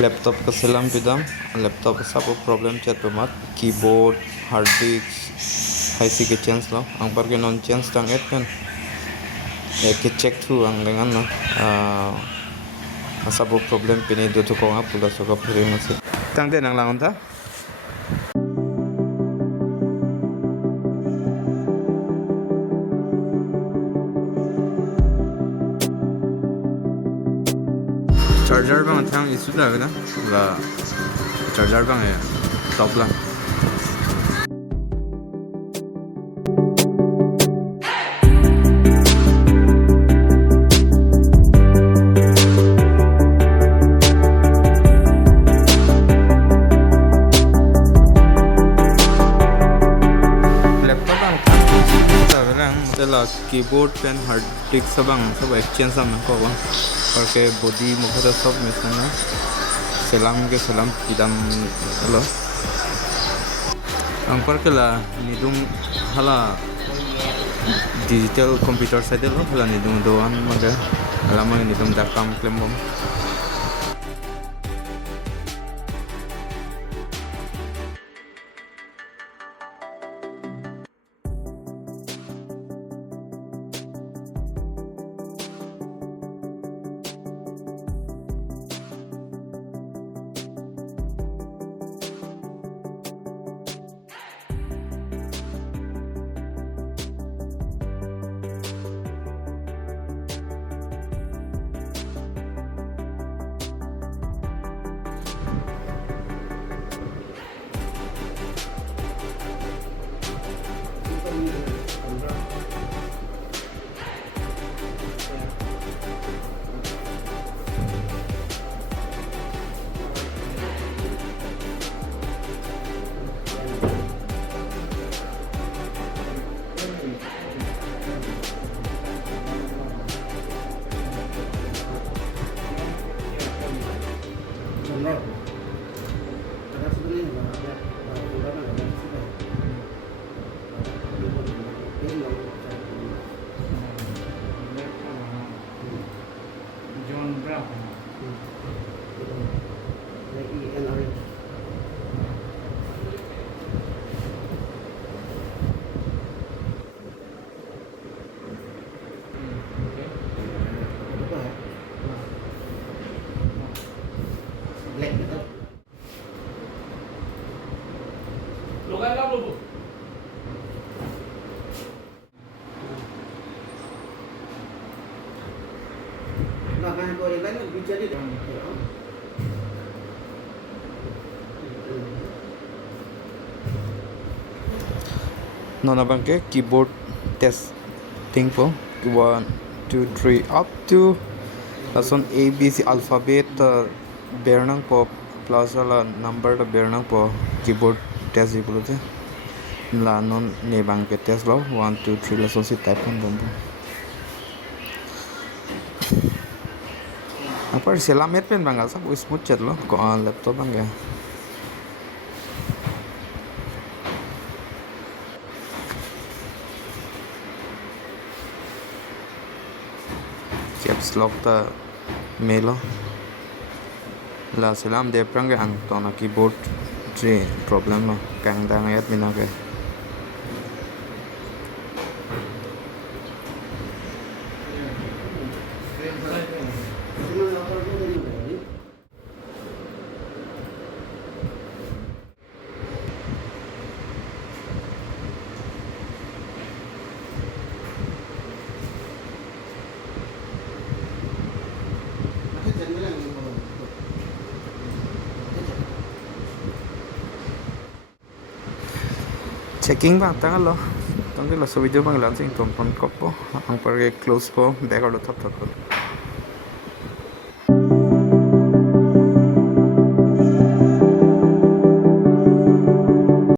Laptop ka silam pidam laptop ka sapo problem chat pemat keyboard hard disk hai si ke change lo ang par ke non change tang et pen ke check thu ang lengan no sapo problem pini do to ko nga pula so ka phere masi tang de nang langon ta charger bang thang isu da ga la charger bang e top la la keyboard pen hard disk sabang सब exchange sam ko ba और के body मुखर सब machine na selam pidam lo ang par ke la nidung hala digital computer side lo hala nidung doan mage hala ma nidung da kam klem bom nona bangke keyboard testing po 1 2 3 up to lason a b c alphabet bernang po plus la number da bernang po keyboard test ibulute la non ne bangke test lo 1 2 3 lason si type kan bombo apar selamet pen bangal sab smooth chat lo ko laptop bangga caps lock ta melo la selam de prang ang tona keyboard tre problem lo kang da ngayat minake checking bang tangal lo tangke lo so video bang lansing tom pon kop po ang par close po back or thap thap